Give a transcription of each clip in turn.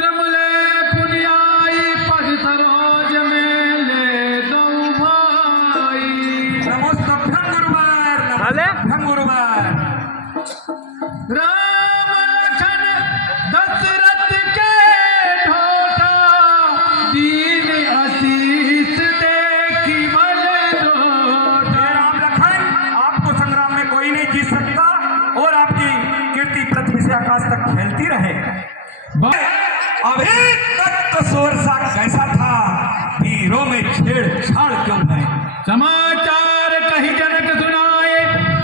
त्रमुले पुनियाई पद सरोज में ले दो भाई। नमोस्तभ्यं गुरुवार, नमोस्तभ्यं गुरुवार। राम लखन दशरथ के ढोठा दीन आशीष देखी बल हे राम लखन, आपको संग्राम में कोई नहीं जीत सकता और आपकी कीर्ति पृथ्वी से आकाश तक फैलती रहे। अभी तक तो शोरसा कैसा था, वीरों में छेड़छाड़ क्यों नहीं? समाचार कही जनक सुनाए,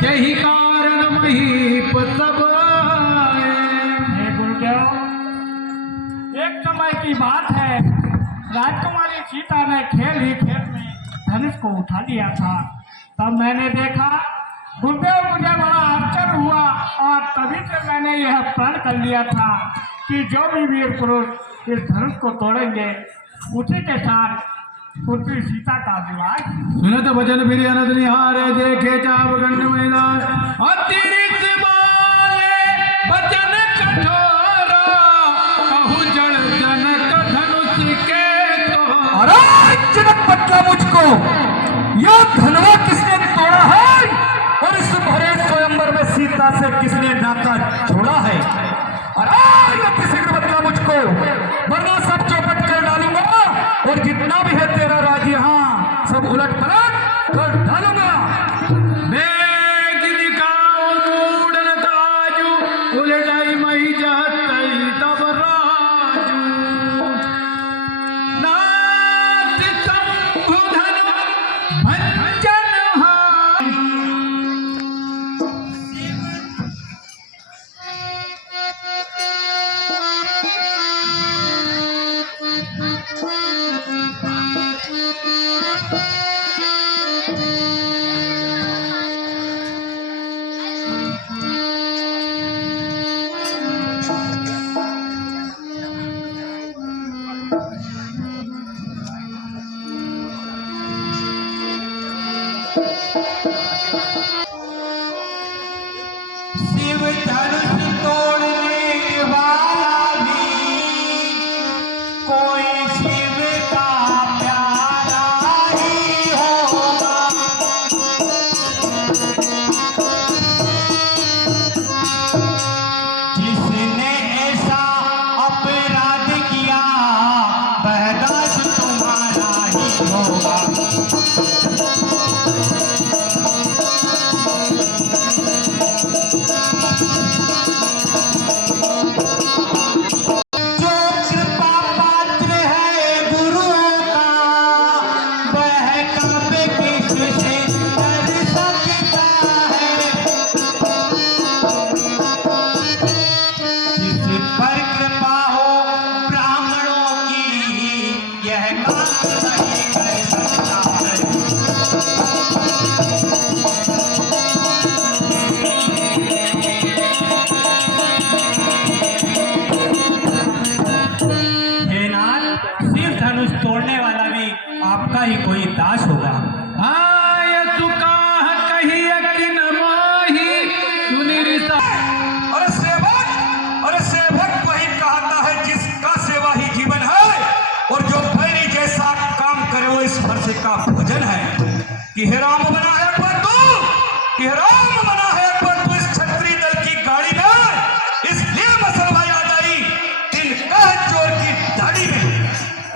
यही कारण महीप सब आए। हे गुरुदेव, एक समय की बात है, राजकुमारी सीता ने खेल ही खेल में धनुष को उठा लिया था। तब मैंने देखा, गुरुदेव, मुझे बड़ा आश्चर्य हुआ और तभी से मैंने यह प्रण कर लिया था कि जो भी वीर पुरुष इस धनुष को तोड़ेंगे उसी के साथ पुत्री सीता का विवाह। सुनत वचन फिर अनद निहारे, देखे चाप गंड मैदान अतिरिक्त बाले वचन कठोरा, कहु जड़ जनक धनुष के तोरा। अरे जनक, बतला मुझको, यह धनवा किसने तोड़ा है और इस भरे स्वयंवर में सीता से किसने नाता जोड़ा है? अरे शीघ्र बतला मुझको, वरना सब चौपट कर डालूंगा और जितना भी है तेरा राज यहाँ सब उलट पलट कर डालूंगा। बेग दिखाओ मूडन ताजू, उलटाई मई जातई तब राजू। नाथ शंभु धनु भंजन हाय। शिव धनुष तोड़ने वाला भी कोई शिव का प्यारा ही होगा। जिसने ऐसा अपराध किया वह दास तुम्हारा ही होगा। तोड़ने वाला भी आपका ही कोई दास होगा। आय सुकाह कहिए कि न मोही सुनिरसा। अरे सेवक वही कहता है जिसका सेवा ही जीवन है और जो बैरी जैसा काम करे वो इस वर्ष का भोजन है। कि हे राम बना है अकबर तू, कि हे राम बना है अकबर तू इस क्षत्रिय दल की गाड़ी में, इसलिए मसलभाई आ जाई इन कह चोर की दाढ़ी में।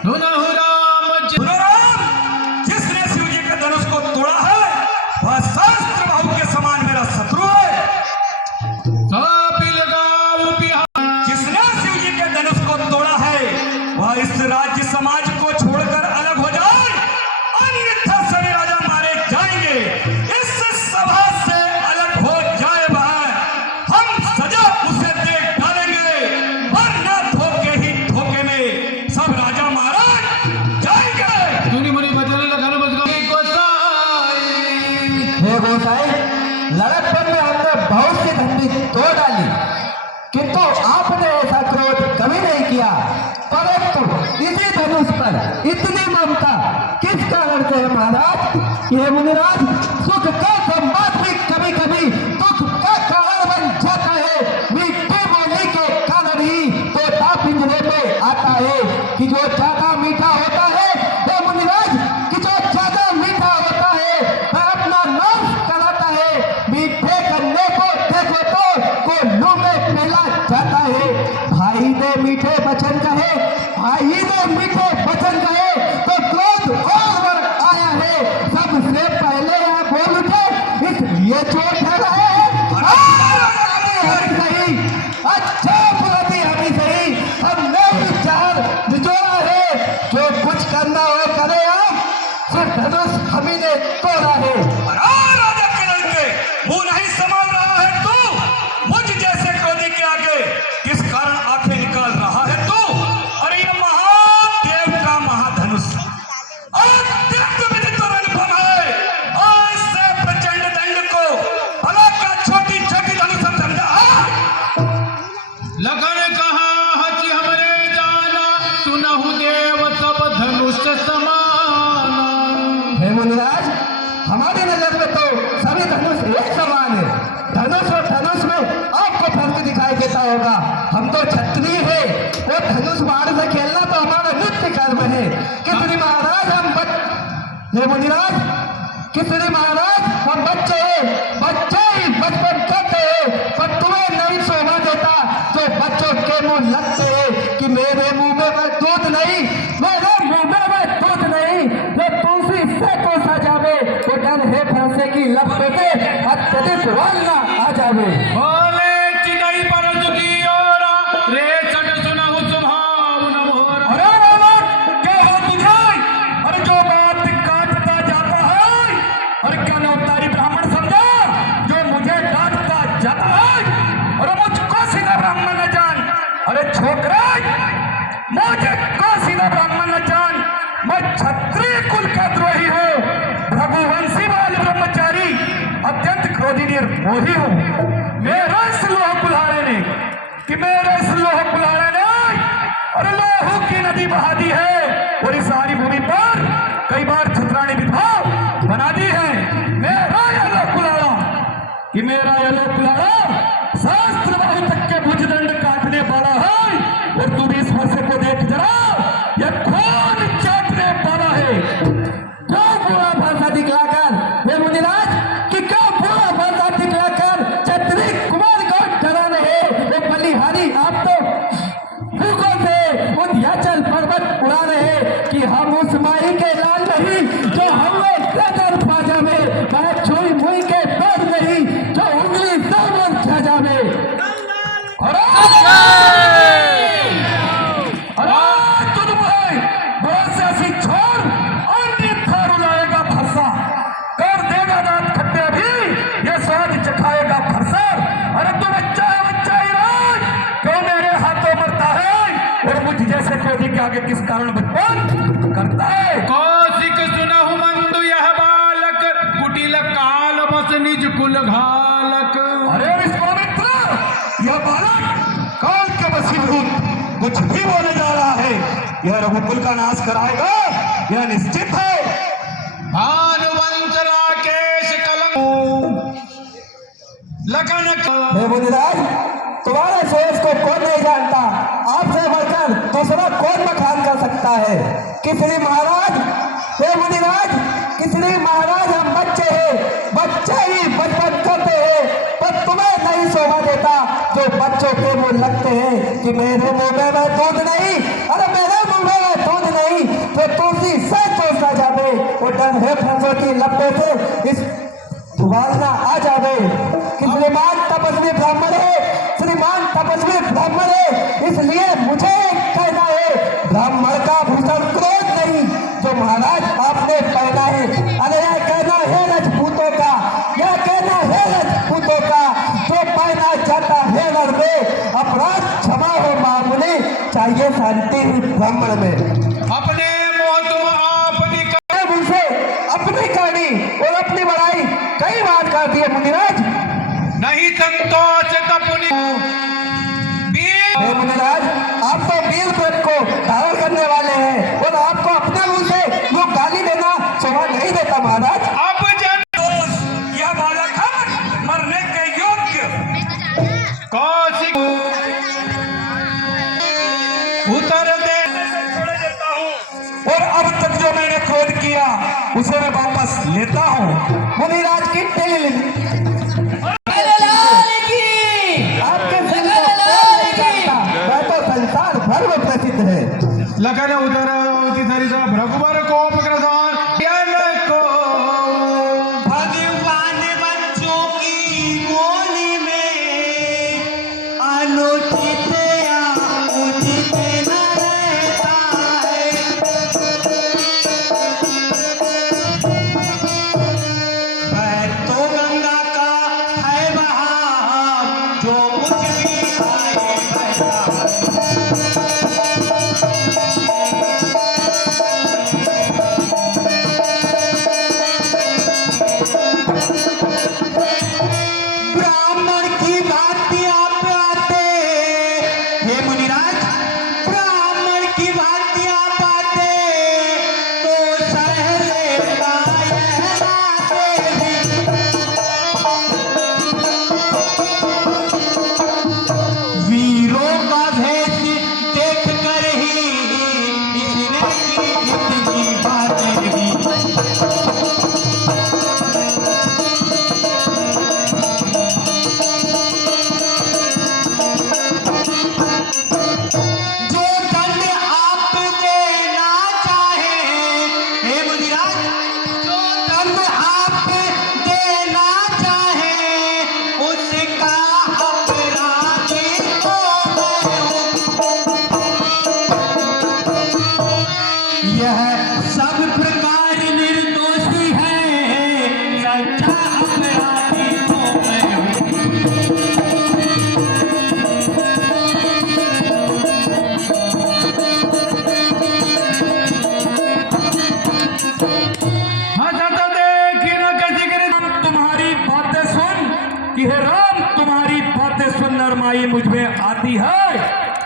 सुनो राम, जिसने शिव जी के धनुष को तोड़ा है वह शास्त्र बाहु के समान मेरा शत्रु है। जिसने शिव जी के धनुष को तोड़ा है वह इस राज्य समाज को छोड़कर अलग हो जाए, अन्यथा सभी राजा मारे जाएंगे। इस सभा से अलग हो जाए वह, हम सजा उसे दे डालेंगे, वरना धोखे ही धोखे में सब राजा मारे जाएंगे। सुनी मुनि बचन लगन बजगाई गोसाई। हे गोसाई, लड़कपन में हमने बहुत सी धंधी तोड़ डाली, किंतु आपने ऐसा क्रोध कभी नहीं किया। परंतु इसी धनुष पर इतनी ममता किस कारण से है महाराज? ये मुनिराज, सुख का संवाद भी कभी कभी दुख का कारण बन जाता है। मीठी बोली के कारण ही तो पिंजरे पे कि जो ज्यादा मीठा होता है हे मुनिराज, कि जो ज्यादा मीठा होता है वह अपना नाम कराता है। मीठे गन्ने को देखो तो को मुंह में मिला जाता है। भाई ने मीठे वचन कहे, भाई ने मीठे वचन कहे तो क्रोध और बढ़ आया है। सबसे पहले यह बोल उठे, इसलिए चोट है रहे सही, अच्छा बुरा भी हमी सही, हमने भी चार निचोड़ा है। जो कुछ करना हो करे आप, सिर्फ धनुष हमी ने तोड़ा है। राजा के लड़के मुंह नहीं संभाल रहा है तू, मुझ जैसे क्रोधी के आगे किस कारण आंखें निकाल रहा है तू? अरे ये महादेव का महाधनुष अत्यंत विदित और अनुपम है। आज से प्रचंड दंड को भला का छोटी छोटी धनुष समझा है। लखन कहा हचि हमरे जाना, सुनहु देव सब धनुष समाना। हे मुनिराज, हमारी नजर में तो सभी धनुष एक समान है। धनुष और धनुष में आपको फर्क दिखाई देता होगा। हम तो क्षत्रिय है और धनुष बाण से खेलना तो हमारा नित्य कर्म है। किसरी महाराज हे मुनिराज, किसरी महाराज हम बच्चे हैं, बच्चे ही बचपन करते हैं, पर तुम्हें नहीं शोभा देता तो बच्चों के मुंह लगते हैं कि मेरे मुंह में वह दूध नहीं, मेरे मुंह में वह दूध नहीं। जो तुलसी से कोसा जावे वो डर है फंसे की लपटों से अत्यधिक वालना आ जावे। बोले चिड़ै पर झुकी ओरा, रे चट सुनहु सुभाव न मोरा। अरे बालक, क्या हो तुझे? अरे जो बात काटता जाता है, अरे क्या नवतारी ब्राह्मण समझा जो मुझे डांटता जाता है? अरे मुझको सीधा ब्राह्मण न जान। अरे छोकरा, मुझे को सीधा ब्राह्मण न जान। मैं क्षत्रिय कुल का द्रोही हूँ, रघुवंशी बाल ब्रह्मचारी, अत्यंत क्रोधी निर्मोही हूँ। मेरा इस लोह कुल्हाड़े ने कि मेरे इस लोह कुल्हाड़े ने अरे लोहू की नदी बहा दी है और इस सारी भूमि पर कई बार छत्राणी विधवा बना दी है। मेरा यह लोह कुल्हाड़ा कि मेरा यह लोह कुल्हाड़ा शास्त्र बाहु तक के भुजदंड काटने वाला है। और तू भी इस फरसे को देख जरा, यह खून चाटने वाला है। क्यों बुरा भाषा दिखलाकर हे मुनिराज, कि क्यों बुरा भाषा दिखलाकर क्षत्रिय कुमार को डरा रहे? वो बलिहारी आप तो भूखों से विंध्याचल पर्वत उड़ा रहे कि हम उस माई के लाल नहीं जो हमें कदर पाजा में, वह छुई मुई के पैर नहीं जो उंगली सामन छजा में। आगे किस कारण बचपन करता है? कौशिक सुनहु मंदु यह बालक, कुटिल काल बस निज कुल घालक। अरे विश्वामित्र, यह बालक काल के वशीभूत कुछ भी बोलने जा रहा है। यह रघुकुल का नाश कराएगा, यह निश्चित है। भानुवंश राकेश कलंक लखन हे मुनिराज, तुम्हारे सोच को कौन नहीं जानता, आपसे बढ़कर दूसरा कौन बखान कर सकता है? किसरी महाराज, हे मुनिराज, किसरी महाराज हम बच्चे हैं, बच्चे ही बचपन करते हैं, पर तुम्हें नहीं शोभा देता जो बच्चों के मुंह लगते हैं कि मेरे मुंह में वह दूध नहीं। अरे मेरे मुंह में वह दूध नहीं तो तुलसी से कोसा जावे वो डर है फंसों की लपटों से इस दुबालना आ जावे। कि श्रीमान तपस्वी ब्राह्मण है, श्रीमान तपस्वी ब्राह्मण है, इसलिए मुझे कहना है ब्राह्मण का भूषण क्रोध नहीं जो महाराज आपने पहना है। अरे यह कहना है राजपूतों का, यह कहना है राजपूतों का जो पहना जाता है रण में। अपराध क्षमा हो मामूली, चाहिए शांति ब्राह्मण में। अपने मोह तुम आपनी मुझसे अपनी कहानी और अपनी बड़ाई कई बार कर दिए मुनिराज। नहीं संतोष तपुनि हे मुनिराज, आप तो वीर व्रत को धारण करने वाले हैं और आपको अपने मुंह से वो गाली देना शोभा नहीं देता महाराज। अब जन यह बालक हम मरने के योग्य। कौशिक उतर दे छोड़े अब तक जो मैंने क्रोध किया उसे मैं वापस लेता हूँ। मुनिराज की आपके सिर को कौन नहीं जानता? वह तो संसार भर में प्रसिद्ध है। लखन उतर तिथरित भ्रघुवर कोपग्रसान को भगवान बच्चों की बोली में अनुचित या उचित न रहता है। वह तो गंगा का है बहाव, जो कुछ भी आए बहता है। ब्राह्मण की भांति आप आते, हे मुनिराज, ब्राह्मण की भांति आप आते तो सह लेता यह नाते भी। वीरों का भेष देख कर ही इसने की इतनी बातें भी। जो दंड आप देना चाहें, हे मुनिराज, जो दंड आप देना चाहें उसका अपराधी तो मैं हूँ। यह सब प्रकार निर्दोषी है, सच्चा अपराधी तो मैं हूँ। हसत देखिन कसिगिर तुम्हारी बातें सुन कि हे राम तुम्हारी बातें सुन नरमाई मुझ में आती है,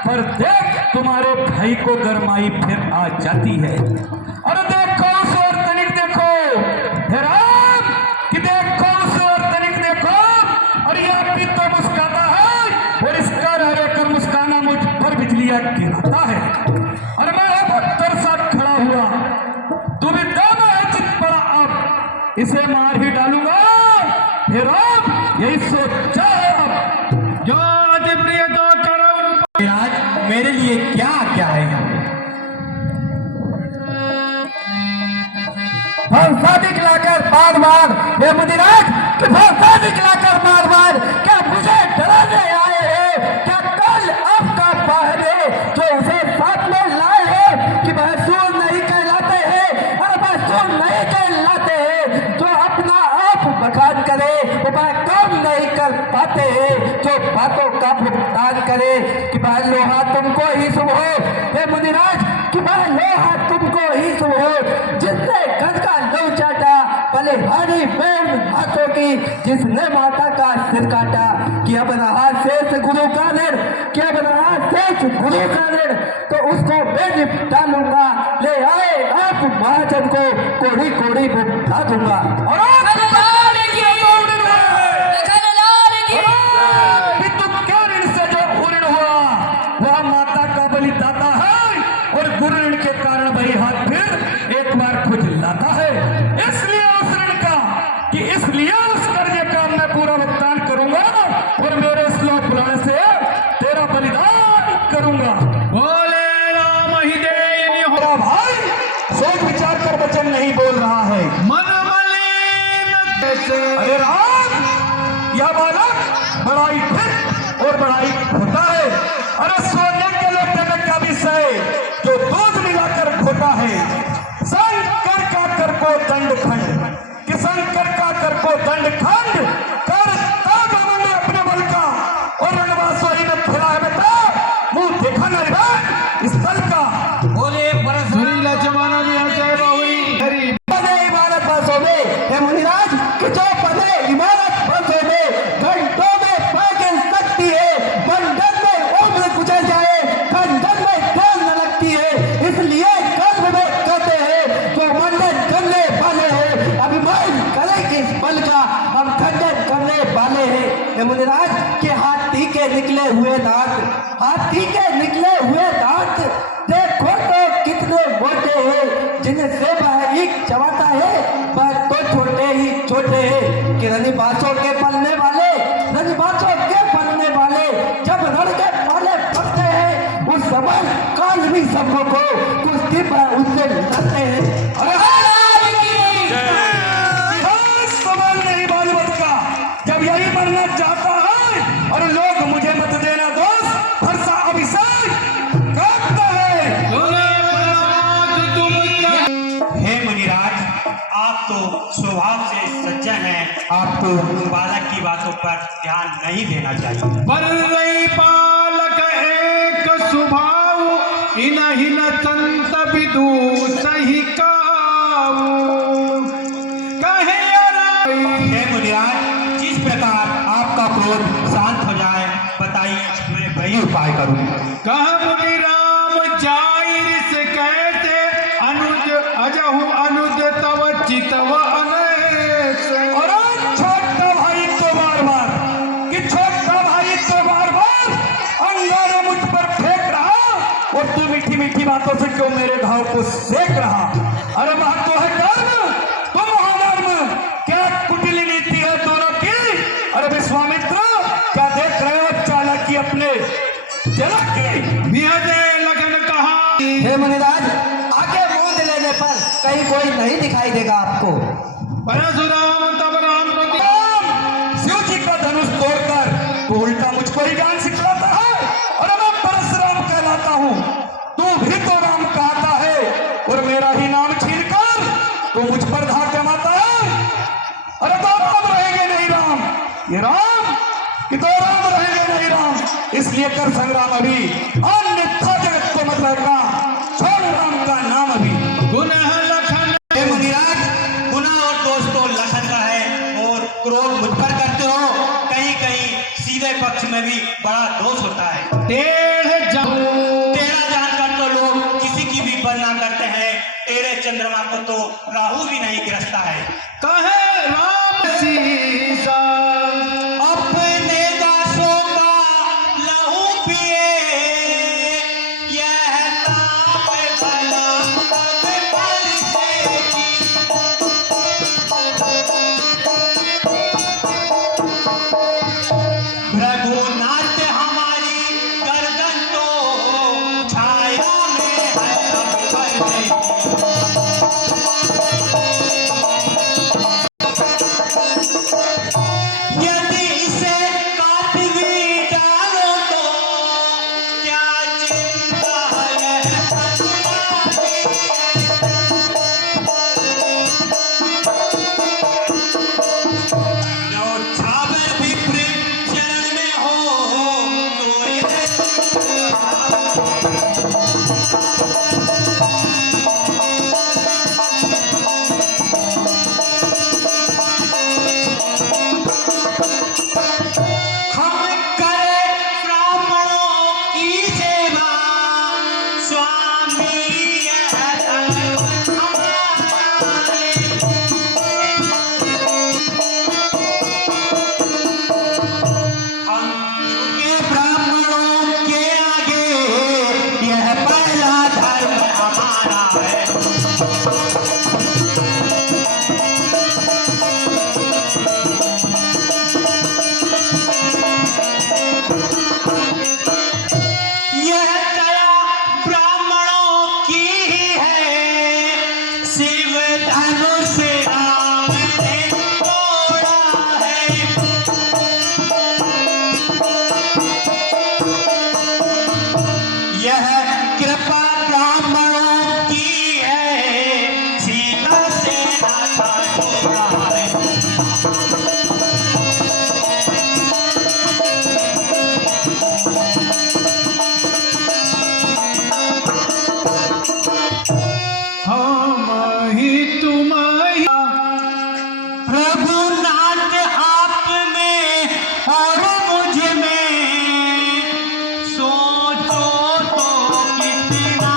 पर देख तुम्हारे भाई को गरमाई फिर आ जाती है। और देखो उस और तनिक देखो, हे राम कि देखो उस और तनिक देखो, और यह भी तो मुस्काता है और इसका रह रहकर मुस्काना मुझ पर बिजलियां गिराता है। और मैं पत्थर सा खड़ा हुआ, दुविधा में है चित पड़ा, अब इसे मार ही डालूंगा। हे राम यही सोचा है अब। जो अति प्रिय तो करो आज मेरे लिए क्या क्या है? फंसा दिखलाकर बार बार, हे मुनिराज, कि फंसा दिखलाकर बार बार क्या मुझे डराने आए हैं? क्या कल आपका पहले जो उसे साथ में लाए हैं कि वह सूर नहीं कहलाते हैं, और वह सूर नहीं कहलाते हैं, जो अपना आप बखान करे वह काम नहीं कर पाते हैं, जो बातों का भुगतान करे कि वह लोहा तुमको ही शुभ हो। हे मुनिराज, कि वह लोहा तुमको ही शुभ हो, जिसने गज का लहू चाटा, बलिहारी बैल हाथों की, जिसने माता का सिर काटा, कि अब रहा शेष गुरु का ऋण, कि अब रहा शेष गुरु का ऋण, तो उसको मैं निपटा लूंगा। ले आए आप महाजन को कोड़ी कोड़ी भुगता दूंगा। और कि तुम क्या ऋण से जो पूर्ण हुआ वह माता का बलिदाता है, और गुरु ऋण के कारण वही हाथ फिर एक बार खुद लाता है। इसलिए उस ऋण का कि इसलिए उस कर्जे का मैं पूरा भुगतान करूंगा, और मेरे श्लोक बुलाने से तेरा बलिदान करूंगा। बोले राम ही देव हो मेरा भाई सोच विचार कर वचन नहीं बोल रहा है। मन मलिन कैसे अरे राम, यह बालक बड़ाई फिर और बड़ाई होता है। अरे सोने के लोटे में क्या विषय जो दूध मिलाकर खोता है। शंकर का कर को दंड खंड, कि शंकर का कर को दंड खंड कर तब हमने अपने बल का, और रणवासोई में फिरा है बेटा मुंह देखा नहीं बे इस दल का। बोले परस सुरीला जमाना में आ जाए बाहुरी हरी पदे इमारत बसों में, हे मुनिराज, कि जो पदे इमारत बसों में घंटों में पैदल सकती है, बंधन में उम्र गुजर जाए, खंडन में देर न लगती है। इसलिए कर्म में कहते हैं जो मंडन करने वाले हैं, अभिमान करें किस बल का, हम खंडन कल भी सबको को कुश्ती पर उससे लड़ते हैं। अरे सवाल नहीं बालवत का, जब यही मरना चाहता है और लोग मुझे मत देना दोस्त, हर्षा अभिषेक करता है। हे मुनिराज, आप तो स्वभाव से सज्जन हैं, आपको बालक की बातों पर ध्यान नहीं देना चाहिए। पर रही पालक एक स्वभाव इनहि न तंत विदु सही काऊ कहे हे मुनिराज, जिस प्रकार आपका क्रोध शांत हो जाए बताइए, मैं वही उपाय करूं। कह मुनि राम जाई रिस कैसे अनुज अजहु अनुज तव चितव अनेस। और छोटा भाई तो बार बार कि छोटा भाई तो बार बार अंगारा मुझ पर फेंक रहा, और तू मीठी मीठी बातों से क्यों मेरे घाव को सेक रहा। अरे बात तो है कर्म, तुम महाधर्म, क्या कुटिल नीति है दोनों की। अरे विश्वामित्र, क्या देख रहे हो चालाकी अपने जनक की। बिहदे लगन कहा हे मुनिराज, आगे मूंद लेने पर कहीं कोई नहीं दिखाई देगा आपको। परशुराम तब राम प्रति राम, शिव जी का धनुष तोड़कर तू उल्टा मुझको ही ज्ञान सिखलाता है। और मैं परशुराम कहलाता हूँ, तू भी तो राम कहता है, और मेरा ही नाम छीनकर तू मुझ पर धाक जमाता है। अरे तो राम रहेंगे नहीं राम, ये राम कि तो राम रहेंगे नहीं राम, इसलिए कर संग्राम अभी, अन्यथा जगत को मत लड़ना, छोड़ राम का नाम अभी। गुनह लखन हे मुनिराज, गुनाह और दोष तो लखन का है, और क्रोध मुझ पर करते हो, कहीं कहीं सीधे पक्ष में भी बड़ा दोष होता है। टेढ़ जाऊं टेढ़ा जानकर तो लोग किसी की भी वंदना करते हैं, टेढ़े चंद्रमा को तो राहु भी नहीं गिरफ्ता है। कहे राम सीसा अपने दासों का लहू पिए, यह ताप भला पग पर सेकी। रघुनाथ हमारी गर्दन तो छाया में है अब भर सेकी। यदि इसे काट भी डालो तो क्या चिंता है तुम्हारी। न्यौछावर विप्र चरण में हो तो हम करें ब्राह्मणों की सेवा, स्वामी यह धर्म हमारे। हम झुके ब्राह्मणों के आगे, यह पहला धर्म हमारा है। यह दया ब्राह्मणों की ही है, शिव धनुष राम ने तोड़ा है। यह कृपा ब्राह्मणों की है, सीता से नाता जोड़ा है। हम ही तुम ही प्रभुनाथ आप में और मुझ में, सोचो तो कितना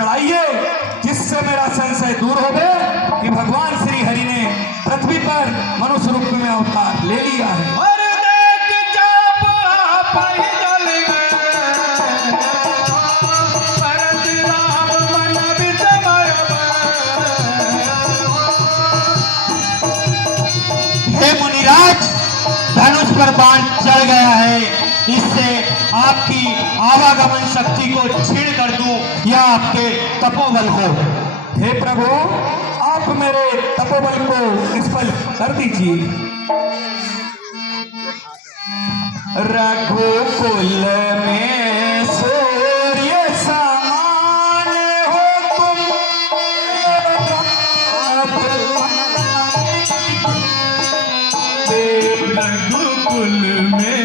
चढ़ाइए, जिससे मेरा संशय दूर हो गए कि भगवान श्री हरि ने पृथ्वी पर मनुष्य रूप में अवतार ले लिया है। और देख चापा पैदल गए, परशुराम मन विस्मय हे मुनिराज, धनुष पर बाण चढ़ गया है, इससे आपकी आवागमन शक्ति को छीण कर दूं या आपके तपोबल को। हे प्रभु, आप मेरे तपोबल को निष्फल कर दीजिए। रघुकुल में सूर्य समान हो तुम, रघुकुल में